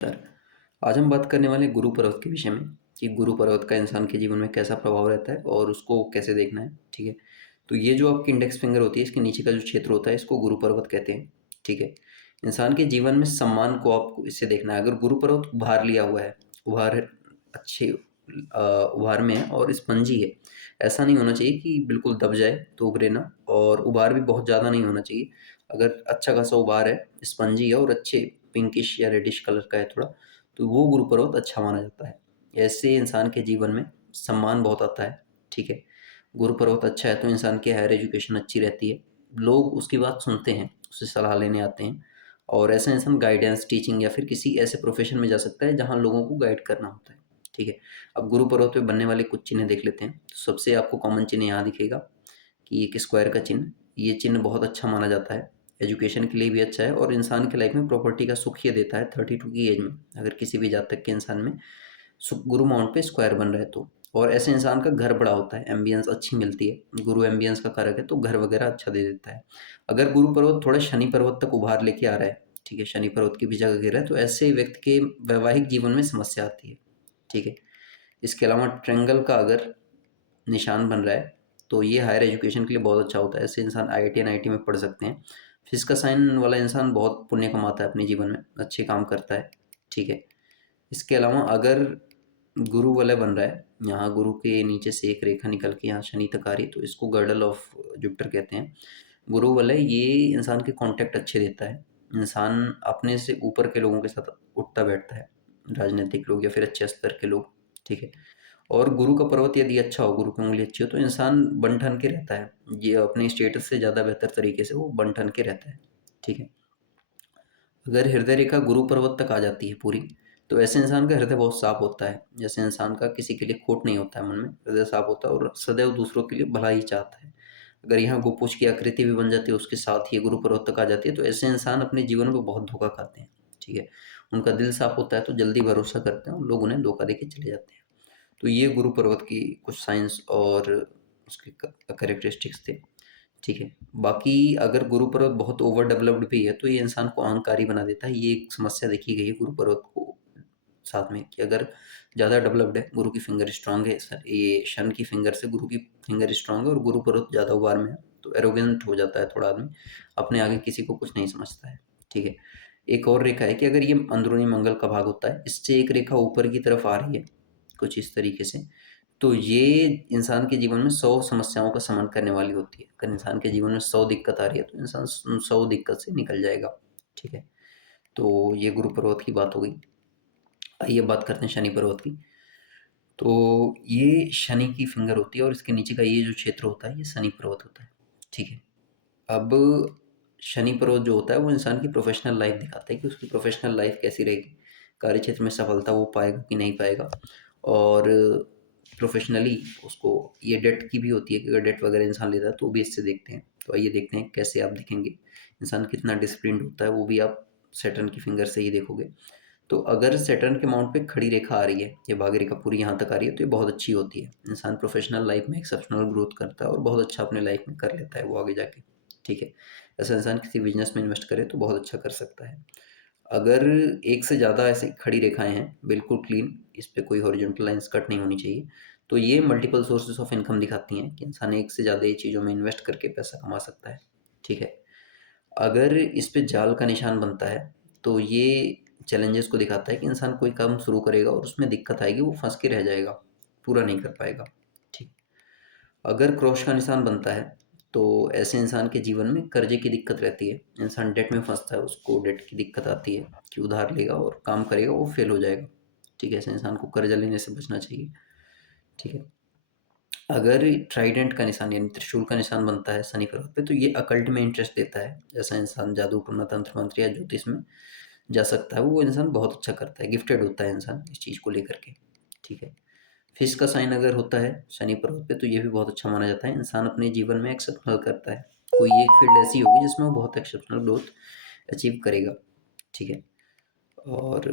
नमस्कार। आज हम बात करने वाले हैं गुरु पर्वत के विषय में कि गुरु पर्वत का इंसान के जीवन में कैसा प्रभाव रहता है और उसको कैसे देखना है। ठीक है, तो ये जो आपकी इंडेक्स फिंगर होती है, इसके नीचे का जो क्षेत्र होता है, इसको गुरु पर्वत कहते हैं। ठीक है, इंसान के जीवन में सम्मान को आपको इससे देखना है। अगर गुरु पर्वत उभार लिया हुआ है, उभार अच्छे उभार में है और स्पंजी है, ऐसा नहीं होना चाहिए कि बिल्कुल दब जाए तो उभरे ना, और उभार भी बहुत ज़्यादा नहीं होना चाहिए। अगर अच्छा खासा उभार है, स्पंजी है और अच्छे पिंकिश या रेडिश कलर का है थोड़ा, तो वो गुरु पर्वत अच्छा माना जाता है। ऐसे इंसान के जीवन में सम्मान बहुत आता है। ठीक है, गुरु पर्वत अच्छा है तो इंसान की हायर एजुकेशन अच्छी रहती है, लोग उसकी बात सुनते हैं, उससे सलाह लेने आते हैं, और ऐसा इंसान गाइडेंस, टीचिंग या फिर किसी ऐसे प्रोफेशन में जा सकता है जहाँ लोगों को गाइड करना होता है। ठीक है, अब गुरु पर्वत पे बनने वाले कुछ चिन्ह देख लेते हैं। तो सबसे आपको कॉमन चिन्ह यहाँ दिखेगा कि एक स्क्वायर का चिन्ह, ये चिन्ह बहुत अच्छा माना जाता है, एजुकेशन के लिए भी अच्छा है और इंसान की लाइफ में प्रॉपर्टी का सुख ये देता है 32 की एज में। अगर किसी भी जातक के इंसान में सुख गुरु माउंट पे स्क्वायर बन रहा है तो, और ऐसे इंसान का घर बड़ा होता है, एम्बियंस अच्छी मिलती है, गुरु एम्बियंस का कारक है तो घर वगैरह अच्छा दे देता है। अगर गुरु पर्वत थोड़ा शनि पर्वत तक उभार लेके आ रहा है, ठीक है, शनि पर्वत की भी जगह गिर रहा है, तो ऐसे व्यक्ति के वैवाहिक जीवन में समस्या आती है। ठीक है, इसके अलावा ट्रेंगल का अगर निशान बन रहा है तो ये हायर एजुकेशन के लिए बहुत अच्छा होता है। ऐसे इंसान आईआईटी एनआईटी में पढ़ सकते हैं। फिश का साइन वाला इंसान बहुत पुण्य कमाता है अपने जीवन में, अच्छे काम करता है। ठीक है, इसके अलावा अगर गुरु वलय बन रहा है, यहाँ गुरु के नीचे से एक रेखा निकल के यहाँ शनि तक आ रही है, तो इसको गर्डल ऑफ जुपिटर कहते हैं। गुरु वलय ये इंसान के कांटेक्ट अच्छे देता है, इंसान अपने से ऊपर के लोगों के साथ उठता बैठता है, राजनीतिक लोग या फिर अच्छे स्तर के लोग। ठीक है, और गुरु का पर्वत यदि अच्छा हो, गुरु की उंगली अच्छी हो, तो इंसान बन ठन के रहता है, ये अपने स्टेटस से ज़्यादा बेहतर तरीके से वो बन ठन के रहता है। ठीक है, अगर हृदय रेखा गुरु पर्वत तक आ जाती है पूरी, तो ऐसे इंसान का हृदय बहुत साफ होता है। जैसे इंसान का किसी के लिए खोट नहीं होता है, मन में हृदय साफ होता है और सदैव दूसरों के लिए भला ही चाहता है। अगर यहाँ गोपुष की आकृति भी बन जाती है, उसके साथ ही गुरु पर्वत तक आ जाती है, तो ऐसे इंसान अपने जीवन में बहुत धोखा खाते हैं। ठीक है, उनका दिल साफ होता है तो जल्दी भरोसा करते हैं और लोग उन्हें धोखा देके चले जाते हैं। तो ये गुरु पर्वत की कुछ साइंस और उसके कैरेक्टरिस्टिक्स थे। ठीक है, बाकी अगर गुरु पर्वत बहुत ओवर डेवलप्ड भी है तो ये इंसान को अहंकारी बना देता है। ये एक समस्या देखी गई है गुरु पर्वत को साथ में, कि अगर ज़्यादा डेवलप्ड है, गुरु की फिंगर स्ट्रांग है, सर ये शन की फिंगर से गुरु की फिंगर स्ट्रांग है और गुरु पर्वत ज़्यादा उबार में है, तो एरोगेंट हो जाता है थोड़ा आदमी, अपने आगे किसी को कुछ नहीं समझता है। ठीक है, एक और रेखा है कि अगर ये अंदरूनी मंगल का भाग होता है, इससे एक रेखा ऊपर की तरफ आ रही है कुछ इस तरीके से, तो ये इंसान के जीवन में 100 समस्याओं का समाधान करने वाली होती है। अगर इंसान के जीवन में 100 दिक्कत आ रही है तो इंसान उन 100 दिक्कत से निकल जाएगा। ठीक है, तो ये गुरु पर्वत की बात हो गई। आइए बात करते हैं शनि पर्वत की। तो ये शनि की फिंगर होती है और इसके नीचे का ये जो क्षेत्र होता है, ये शनि पर्वत होता है। ठीक है, अब शनि पर्वत जो होता है वो इंसान की प्रोफेशनल लाइफ दिखाता है कि उसकी प्रोफेशनल लाइफ कैसी रहेगी, कार्य क्षेत्र में सफलता वो पाएगा कि नहीं पाएगा, और प्रोफेशनली उसको ये डेट की भी होती है कि अगर डेट वगैरह इंसान लेता है तो वो भी इससे देखते हैं। तो आइए देखते हैं कैसे आप दिखेंगे, इंसान कितना डिसिप्लिन्ड होता है वो भी आप सैटर्न की फिंगर से ही देखोगे। तो अगर सैटर्न के माउंट पे खड़ी रेखा आ रही है, ये भाग्य रेखा पूरी यहाँ तक आ रही है, तो ये बहुत अच्छी होती है। इंसान प्रोफेशनल लाइफ में एक्सेप्शनल ग्रोथ करता है और बहुत अच्छा अपने लाइफ में कर लेता है वो आगे जाके। ठीक है, ऐसा इंसान किसी बिजनेस में इन्वेस्ट करे तो बहुत अच्छा कर सकता है। अगर एक से ज़्यादा ऐसी खड़ी रेखाएं हैं बिल्कुल क्लीन, इस पे कोई हॉरिजॉन्टल लाइंस कट नहीं होनी चाहिए, तो ये मल्टीपल सोर्सेज ऑफ इनकम दिखाती हैं कि इंसान एक से ज़्यादा ये चीज़ों में इन्वेस्ट करके पैसा कमा सकता है। ठीक है, अगर इस पे जाल का निशान बनता है तो ये चैलेंजेस को दिखाता है कि इंसान कोई काम शुरू करेगा और उसमें दिक्कत आएगी, वो फंस के रह जाएगा, पूरा नहीं कर पाएगा। ठीक, अगर क्रॉस का निशान बनता है तो ऐसे इंसान के जीवन में कर्जे की दिक्कत रहती है, इंसान डेट में फंसता है, उसको डेट की दिक्कत आती है कि उधार लेगा और काम करेगा वो फेल हो जाएगा। ठीक है, ऐसे इंसान को कर्जा लेने से बचना चाहिए। ठीक है, अगर ट्राइडेंट का निशान यानी त्रिशूल का निशान बनता है शनि पर्वत पे, तो ये अकल्ट में इंटरेस्ट देता है। ऐसा इंसान जादू टोना तंत्र मंत्र या ज्योतिष में जा सकता है, वो इंसान बहुत अच्छा करता है, गिफ्टेड होता है इंसान इस चीज़ को लेकर के। ठीक है, फिश का साइन अगर होता है शनि पर्वत पे तो ये भी बहुत अच्छा माना जाता है, इंसान अपने जीवन में एक्सेप्शनल करता है, कोई एक फील्ड ऐसी होगी जिसमें वो बहुत एक्सेप्शनल ग्रोथ अचीव करेगा। ठीक है, और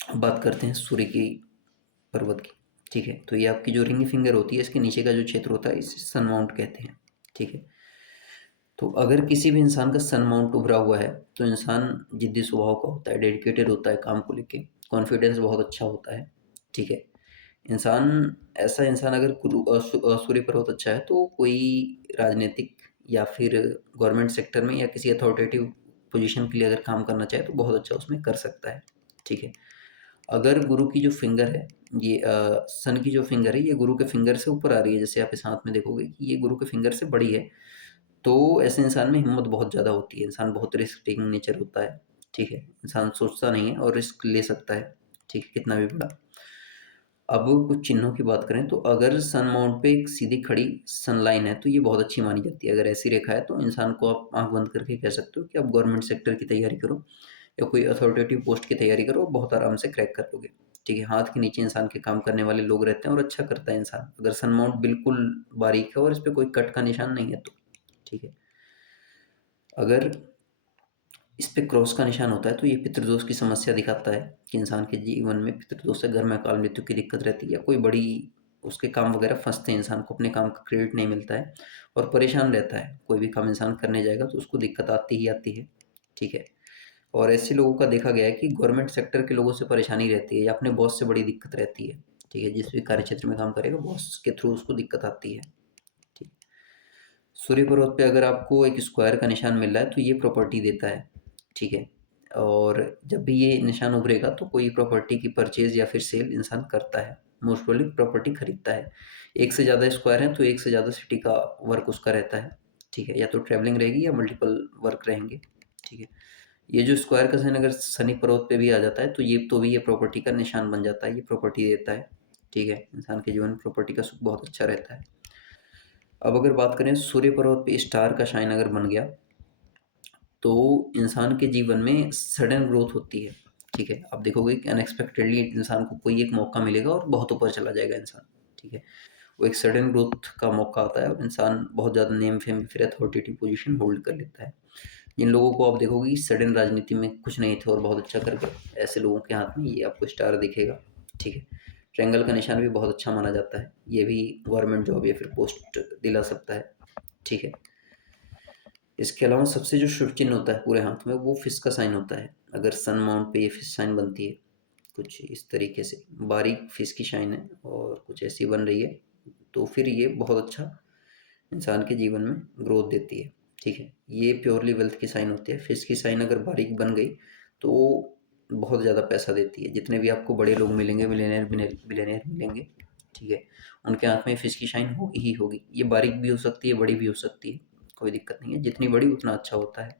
अब बात करते हैं सूर्य की पर्वत की। ठीक है, तो ये आपकी जो रिंग फिंगर होती है, इसके नीचे का जो क्षेत्र होता है इसे सन माउंट कहते हैं। ठीक है, तो अगर किसी भी इंसान का सन माउंट उभरा हुआ है, तो इंसान जिद्दी स्वभाव का होता है, डेडिकेटेड होता है काम को लेके, कॉन्फिडेंस बहुत अच्छा होता है, ठीक है। ऐसा इंसान अगर सूर्य पर्वत अच्छा है, तो कोई राजनीतिक या फिर गवर्नमेंट सेक्टर में या किसी अथॉरिटेटिव पोजीशन के लिए अगर काम करना चाहे, तो बहुत अच्छा उसमें कर सकता है, ठीक है। अगर गुरु की जो फिंगर है, ये सन की जो फिंगर है, ये गुरु के फिंगर से ऊपर आ रही है, जैसे आप इस हाथ में देखोगे कि ये गुरु के फिंगर से बड़ी है, तो ऐसे इंसान में हिम्मत बहुत ज़्यादा होती है, इंसान बहुत रिस्क टेकिंग नेचर होता है, ठीक है। इंसान सोचता नहीं है और रिस्क ले सकता है, ठीक है, कितना भी बड़ा। अब कुछ चिन्हों की बात करें, तो अगर सन माउंट पे एक सीधी खड़ी सन लाइन है, तो ये बहुत अच्छी मानी जाती है। अगर ऐसी रेखा है, तो इंसान को आप आँख बंद करके कह सकते हो कि आप गवर्नमेंट सेक्टर की तैयारी करो या कोई अथॉरिटेटिव पोस्ट की तैयारी करो, बहुत आराम से क्रैक कर लोगे, ठीक है। हाथ के नीचे इंसान के काम करने वाले लोग रहते हैं और अच्छा करता है इंसान। अगर सन माउंट बिल्कुल बारीक है और इस पे कोई कट का निशान नहीं है तो, ठीक है। अगर इस पे क्रॉस का निशान होता है, तो ये पितृदोष की समस्या दिखाता है कि इंसान के जीवन में पितृदोष से घर में अकाल मृत्यु की दिक्कत रहती है, या कोई बड़ी उसके काम वगैरह फंसते हैं, इंसान को अपने काम का क्रेडिट नहीं मिलता है और परेशान रहता है। कोई भी काम इंसान करने जाएगा तो उसको दिक्कत आती ही आती है, ठीक है। और ऐसे लोगों का देखा गया है कि गवर्नमेंट सेक्टर के लोगों से परेशानी रहती है या अपने बॉस से बड़ी दिक्कत रहती है, ठीक है। जिस भी कार्य क्षेत्र में काम करेगा, बॉस के थ्रू उसको दिक्कत आती है, ठीक। सूर्य पर्वत पे अगर आपको एक स्क्वायर का निशान मिल रहा है, तो ये प्रॉपर्टी देता है, ठीक है। और जब भी ये निशान उभरेगा, तो कोई प्रॉपर्टी की परचेज या फिर सेल इंसान करता है, मोस्ट प्रोबेबली प्रॉपर्टी खरीदता है। एक से ज़्यादा स्क्वायर है, तो एक से ज़्यादा सिटी का वर्क उसका रहता है, ठीक है। या तो ट्रैवलिंग रहेगी या मल्टीपल वर्क रहेंगे, ठीक है। ये जो स्क्वायर का साइन अगर शनि पर्वत पे भी आ जाता है, तो ये तो भी ये प्रॉपर्टी का निशान बन जाता है, ये प्रॉपर्टी देता है, ठीक है। इंसान के जीवन में प्रॉपर्टी का सुख बहुत अच्छा रहता है। अब अगर बात करें सूर्य पर्वत पे स्टार का शाइन अगर बन गया, तो इंसान के जीवन में सडन ग्रोथ होती है, ठीक है। आप देखोगे कि अनएक्सपेक्टेडली इंसान को कोई एक मौका मिलेगा और बहुत ऊपर चला जाएगा इंसान, ठीक है। वो एक सडन ग्रोथ का मौका आता है और इंसान बहुत ज़्यादा नेम फेम फिर अथॉरिटेटिव पोजीशन होल्ड कर लेता है। जिन लोगों को आप देखोगे कि सडन राजनीति में कुछ नहीं थे और बहुत अच्छा कर गए, ऐसे लोगों के हाथ में ये आपको स्टार दिखेगा, ठीक है। ट्रायंगल का निशान भी बहुत अच्छा माना जाता है, ये भी गवर्नमेंट जॉब या फिर पोस्ट दिला सकता है, ठीक है। इसके अलावा सबसे जो शुभ चिन्ह होता है पूरे हाथ में, वो फिश का साइन होता है। अगर सन माउंट पे ये फिश साइन बनती है, कुछ इस तरीके से बारीक फिश की शाइन है और कुछ ऐसी बन रही है, तो फिर ये बहुत अच्छा इंसान के जीवन में ग्रोथ देती है, ठीक है। ये प्योरली वेल्थ की साइन होती है। फिश की साइन अगर बारीक बन गई, तो बहुत ज़्यादा पैसा देती है। जितने भी आपको बड़े लोग मिलेंगे, मिलेनियर बिलियनियर मिलेंगे, ठीक है, उनके हाथ में फिश की शाइन होगी ही होगी। ये बारीक भी हो सकती है, बड़ी भी हो सकती है, कोई दिक्कत नहीं है। जितनी बड़ी उतना अच्छा होता है,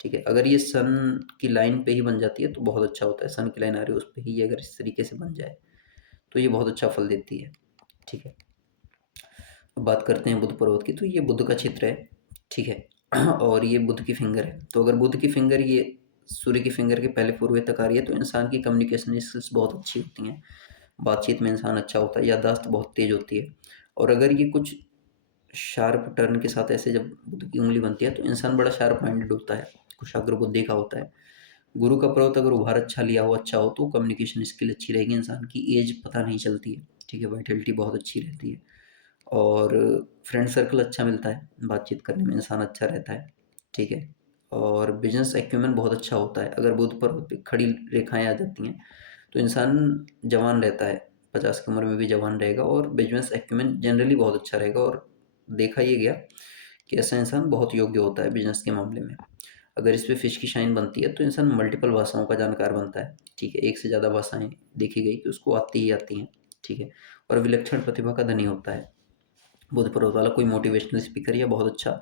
ठीक है। अगर ये सन की लाइन पे ही बन जाती है, तो बहुत अच्छा होता है। सन की लाइन आ रही है, उस पे ही ये अगर इस तरीके से बन जाए, तो ये बहुत अच्छा फल देती है, ठीक है। अब बात करते हैं बुध पर्वत की, तो ये बुध का क्षेत्र है, ठीक है। और ये बुध की फिंगर है। तो अगर बुध की फिंगर ये सूर्य की फिंगर के पहले पूर्वे तक आ रही है, तो इंसान की कम्युनिकेशन स्किल्स बहुत अच्छी होती हैं, बातचीत में इंसान अच्छा होता है, याददाश्त बहुत तेज होती है। और अगर ये कुछ शार्प टर्न के साथ ऐसे जब बुध की उंगली बनती है, तो इंसान बड़ा शार्प माइंडेड होता है, कुशाग्र बुद्धि का होता है। गुरु का पर्वत अगर उभार अच्छा लिया हो, अच्छा हो, तो कम्युनिकेशन स्किल अच्छी रहेगी, इंसान की एज पता नहीं चलती है, ठीक है। वाइटलिटी बहुत अच्छी रहती है और फ्रेंड सर्कल अच्छा मिलता है, बातचीत करने में इंसान अच्छा रहता है, ठीक है। और बिजनेस एक्यूमेन बहुत अच्छा होता है। अगर बुध पर्वत पे खड़ी रेखाएं आ जाती हैं, तो इंसान जवान रहता है, 50 की उम्र में भी जवान रहेगा और बिजनेस एक्यूमेन जनरली बहुत अच्छा रहेगा। और देखा ये गया कि ऐसा इंसान बहुत योग्य होता है बिजनेस के मामले में। अगर इस पे फिश की शाइन बनती है, तो इंसान मल्टीपल भाषाओं का जानकार बनता है, ठीक है। एक से ज़्यादा भाषाएं देखी गई कि उसको आती ही आती हैं, ठीक है। और विलक्षण प्रतिभा का धनी होता है बुध पर्वत वाला। कोई मोटिवेशनल स्पीकर या बहुत अच्छा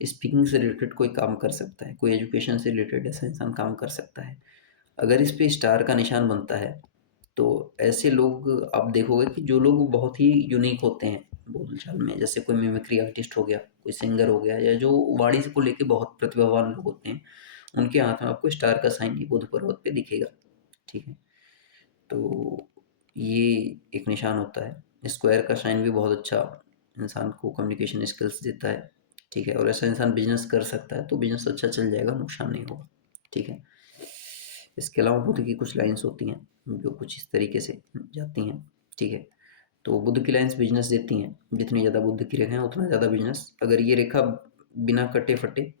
स्पीकिंग से रिलेटेड कोई काम कर सकता है, कोई एजुकेशन से रिलेटेड ऐसा इंसान काम कर सकता है। अगर इस पे स्टार का निशान बनता है, तो ऐसे लोग आप देखोगे कि जो लोग बहुत ही यूनिक होते हैं बोलचाल में, जैसे कोई मिमिक्री आर्टिस्ट हो गया, कोई सिंगर हो गया, या जो वाणी को लेके बहुत प्रतिभावान लोग होते हैं, उनके हाथ में आपको स्टार का साइन ये बुध पर्वत पे दिखेगा, ठीक है। तो ये एक निशान होता है। स्क्वायर का साइन भी बहुत अच्छा इंसान को कम्युनिकेशन स्किल्स देता है, ठीक है। और ऐसा इंसान बिजनेस कर सकता है, तो बिजनेस अच्छा चल जाएगा, नुकसान नहीं होगा, ठीक है। इसके अलावा बुध की कुछ लाइन्स होती हैं जो कुछ इस तरीके से जाती हैं, ठीक है। तो बुध की लाइन्स बिजनेस देती हैं, जितनी ज़्यादा बुध की रेखा है उतना ज़्यादा बिजनेस। अगर ये रेखा बिना कटे-फटे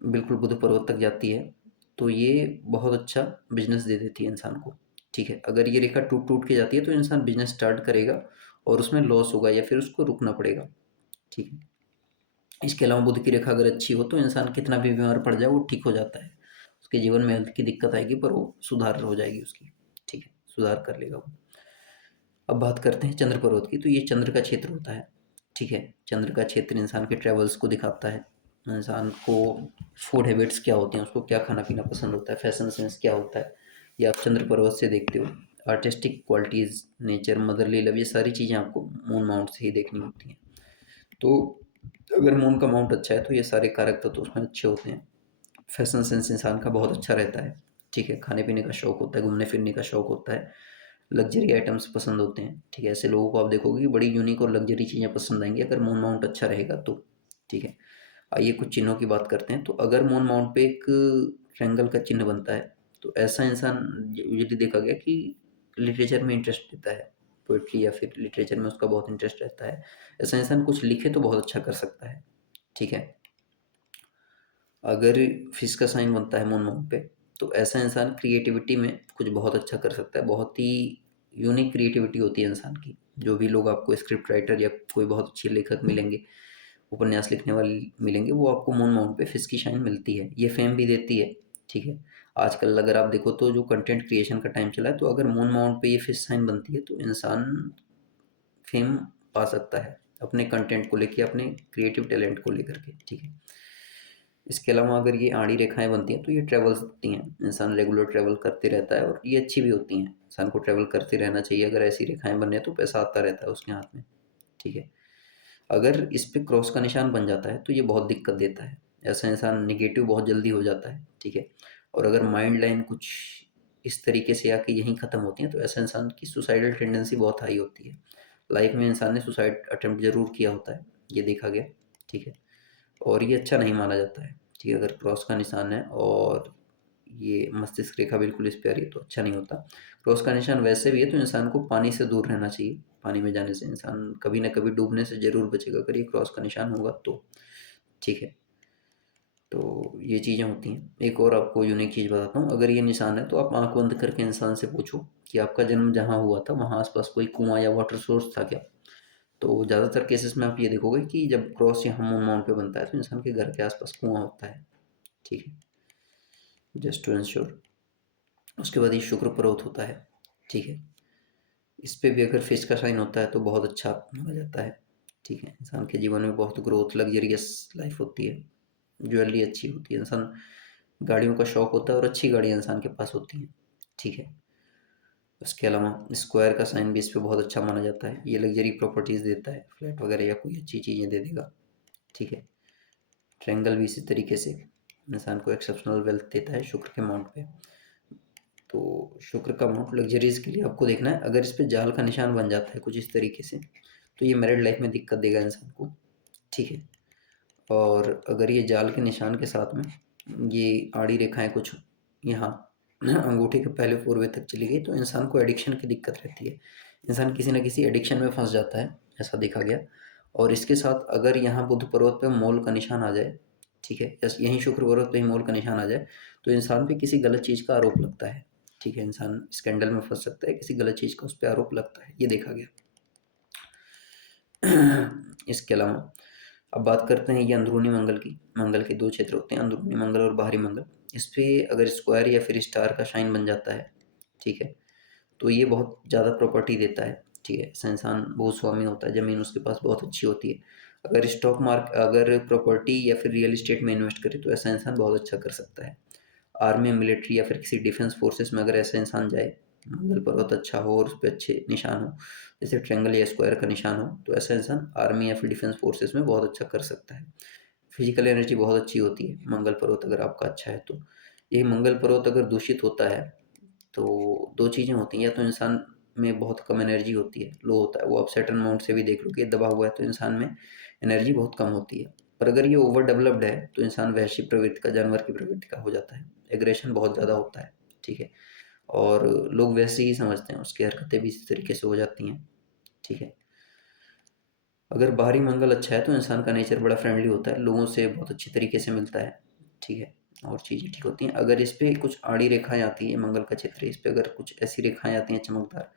बिल्कुल बुध पर्वत तक जाती है, तो ये बहुत अच्छा बिज़नेस दे देती है इंसान को, ठीक है। अगर ये रेखा टूट-टूट के जाती है तो इंसान बिज़नेस स्टार्ट करेगा और उसमें लॉस होगा या फिर उसको रुकना पड़ेगा, ठीक है। इसके अलावा बुध की रेखा अगर अच्छी हो तो इंसान कितना भी बीमार पड़ जाए वो ठीक हो जाता है। उसके जीवन में हेल्थ की दिक्कत आएगी पर वो सुधार हो जाएगी उसकी, ठीक है, सुधार कर लेगा वो। अब बात करते हैं चंद्र पर्वत की, तो ये चंद्र का क्षेत्र होता है, ठीक है। चंद्र का क्षेत्र इंसान के ट्रैवल्स को दिखाता है, इंसान को फूड हैबिट्स क्या होते हैं, उसको क्या खाना पीना पसंद होता है, फैशन सेंस क्या होता है, ये आप चंद्र पर्वत से देखते हो। Artistic qualities, nature, motherly love, ये सारी चीज़ें आपको मून माउंट से ही देखनी होती हैं। तो अगर मून का माउंट अच्छा है तो ये सारे कारक तत्व तो उसमें अच्छे होते हैं। फैशन सेंस इंसान का बहुत अच्छा रहता है, ठीक है। खाने पीने का शौक होता है, घूमने फिरने का शौक होता है, लग्जरी आइटम्स पसंद होते हैं, ठीक है। ऐसे लोगों को आप देखोगे कि बड़ी यूनिक और लग्जरी चीज़ें पसंद आएंगी अगर मून माउंट अच्छा रहेगा तो, ठीक है। आइए कुछ चिन्हों की बात करते हैं। तो अगर मून माउंट पे एक ट्रायंगल का चिन्ह बनता है तो ऐसा इंसान यूजुअली देखा गया कि लिटरेचर में इंटरेस्ट लेता है, पोइट्री या फिर लिटरेचर में उसका बहुत इंटरेस्ट रहता है। ऐसा इंसान कुछ लिखे तो बहुत अच्छा कर सकता है, ठीक है। अगर फिश का साइन बनता है मून माउंट पे तो ऐसा इंसान क्रिएटिविटी में कुछ बहुत अच्छा कर सकता है। बहुत ही यूनिक क्रिएटिविटी होती है इंसान की। जो भी लोग आपको स्क्रिप्ट राइटर या कोई बहुत अच्छे लेखक मिलेंगे, उपन्यास लिखने वाले मिलेंगे, वो आपको मून माउंट पे फिश की शाइन मिलती है। ये फेम भी देती है, ठीक है। आजकल अगर आप देखो तो जो कंटेंट क्रिएशन का टाइम चला है, तो अगर मून माउंट पे ये फिश साइन बनती है तो इंसान फेम पा सकता है अपने कंटेंट को लेके, अपने क्रिएटिव टैलेंट को लेकर के, ठीक है। इसके अलावा अगर ये आड़ी रेखाएं बनती हैं तो ये ट्रैवल्स होती हैं, इंसान रेगुलर ट्रैवल करते रहता है और ये अच्छी भी होती हैं। इंसान को ट्रैवल करते रहना चाहिए। अगर ऐसी रेखाएं बने तो पैसा आता रहता है उसके हाथ में, ठीक है। अगर इस पे क्रॉस का निशान बन जाता है तो ये बहुत दिक्कत देता है। ऐसा इंसान निगेटिव बहुत जल्दी हो जाता है, ठीक है। और अगर माइंड लाइन कुछ इस तरीके से आके यहीं ख़त्म होती है तो ऐसा इंसान की सुसाइडल टेंडेंसी बहुत हाई होती है। लाइफ में इंसान ने सुसाइड अटेम्प्ट ज़रूर किया होता है, ये देखा गया, ठीक है। और ये अच्छा नहीं माना जाता है, ठीक है। अगर क्रॉस का निशान है और ये मस्तिष्क रेखा बिल्कुल इस पे आ रही है तो अच्छा नहीं होता। क्रॉस का निशान वैसे भी है तो इंसान को पानी से दूर रहना चाहिए। पानी में जाने से इंसान कभी ना कभी डूबने से ज़रूर बचेगा अगर ये क्रॉस का निशान होगा तो, ठीक है। तो ये चीज़ें होती हैं। एक और आपको यूनिक चीज़ बताता हूँ। अगर ये निशान है तो आप आँख बंद करके इंसान से पूछो कि आपका जन्म जहाँ हुआ था वहाँ आस-पास कोई कुआँ या वाटर सोर्स था क्या? तो ज़्यादातर केसेस में आप ये देखोगे कि जब क्रॉस यहाँ मून माउंट पे बनता है तो इंसान के घर के आस-पास कुआँ होता है, ठीक है। Just to ensure. उसके बाद ये शुक्र पर्वत होता है, ठीक है। इस पे भी अगर फिश का साइन होता है तो बहुत अच्छा माना जाता है, ठीक है। इंसान के जीवन में बहुत ग्रोथ, लग्जरियस लाइफ होती है, ज्वेलरी अच्छी होती है, इंसान गाड़ियों का शौक होता है और अच्छी गाड़ियाँ इंसान के पास होती हैं, ठीक है। उसके अलावा स्क्वायर का साइन भी इस पे बहुत अच्छा माना जाता है। ये लग्जरी प्रॉपर्टीज़ देता है, फ्लैट वगैरह या कोई अच्छी चीज़ें दे देगा, ठीक है। ट्रायंगल भी इसी तरीके से इंसान को एक्सेप्शनल वेल्थ देता है शुक्र के माउंट पे। तो शुक्र का माउंट लग्जरीज के लिए आपको देखना है। अगर इस पे जाल का निशान बन जाता है कुछ इस तरीके से तो ये मैरिड लाइफ में दिक्कत देगा इंसान को, ठीक है। और अगर ये जाल के निशान के साथ में ये आड़ी रेखाएं कुछ यहाँ अंगूठे के पहले पूर्वे तक चली गई तो इंसान को एडिक्शन की दिक्कत रहती है। इंसान किसी न किसी एडिक्शन में फंस जाता है, ऐसा देखा गया। और इसके साथ अगर यहाँ बुध पर्वत पे मोल का निशान आ जाए, ठीक है, यहीं शुक्र पर्वत पे ही मोल का निशान आ जाए तो इंसान पे किसी गलत चीज़ का आरोप लगता है, ठीक है। इंसान स्कैंडल में फंस सकता है, किसी गलत चीज़ का उस पर आरोप लगता है, ये देखा गया। इसके अलावा अब बात करते हैं ये अंदरूनी मंगल की। मंगल के दो क्षेत्र होते हैं, अंदरूनी मंगल और बाहरी मंगल। इस पे अगर स्क्वायर या फिर स्टार का शाइन बन जाता है, ठीक है, तो ये बहुत ज़्यादा प्रॉपर्टी देता है, ठीक है। ऐसा इंसान भूस्वामी होता है, ज़मीन उसके पास बहुत अच्छी होती है। अगर प्रॉपर्टी या फिर रियल एस्टेट में इन्वेस्ट करे तो ऐसा इंसान बहुत अच्छा कर सकता है। आर्मी, मिलिट्री या फिर किसी डिफेंस फोर्सेस में अगर ऐसा इंसान जाए, मंगल पर्वत अच्छा हो और उस पर अच्छे निशान हो, जैसे ट्रायंगल या स्क्वायर का निशान हो, तो ऐसा इंसान आर्मी या फिर डिफेंस फोर्सेस में बहुत अच्छा कर सकता है। फिजिकल एनर्जी बहुत अच्छी होती है मंगल पर्वत अगर आपका अच्छा है तो। ये मंगल पर्वत अगर दूषित होता है तो दो चीज़ें होती हैं, या तो इंसान में बहुत कम एनर्जी होती है, लो होता है, वो आप सैटर्न माउंट से भी देख लो कि ये दबा हुआ है तो इंसान में एनर्जी बहुत कम होती है। पर अगर ये ओवर डेवलप्ड है तो इंसान वहशी प्रवृत्ति का, जानवर की प्रवृत्ति का हो जाता है, एग्रेशन बहुत ज़्यादा होता है, ठीक है। और लोग वैसे ही समझते हैं, उसकी हरकतें भी इसी तरीके से हो जाती हैं, ठीक है। अगर बाहरी मंगल अच्छा है तो इंसान का नेचर बड़ा फ्रेंडली होता है, लोगों से बहुत अच्छी तरीके से मिलता है, ठीक है, और चीज़ें ठीक होती हैं। अगर इस पे कुछ आड़ी रेखाएँ आती हैं, मंगल का क्षेत्र है, इस पे अगर कुछ ऐसी रेखाएँ आती हैं चमकदार,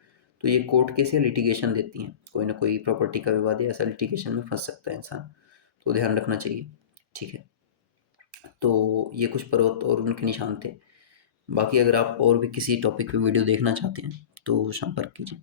तो ये कोर्ट केस या लिटिगेशन देती हैं। कोई ना कोई प्रॉपर्टी का विवाद या ऐसा लिटिगेशन में फँस सकता है इंसान, तो ध्यान रखना चाहिए, ठीक है। तो ये कुछ पर्वत और उनके निशान थे। बाकी अगर आप और भी किसी टॉपिक पे वीडियो देखना चाहते हैं, तो संपर्क कीजिए।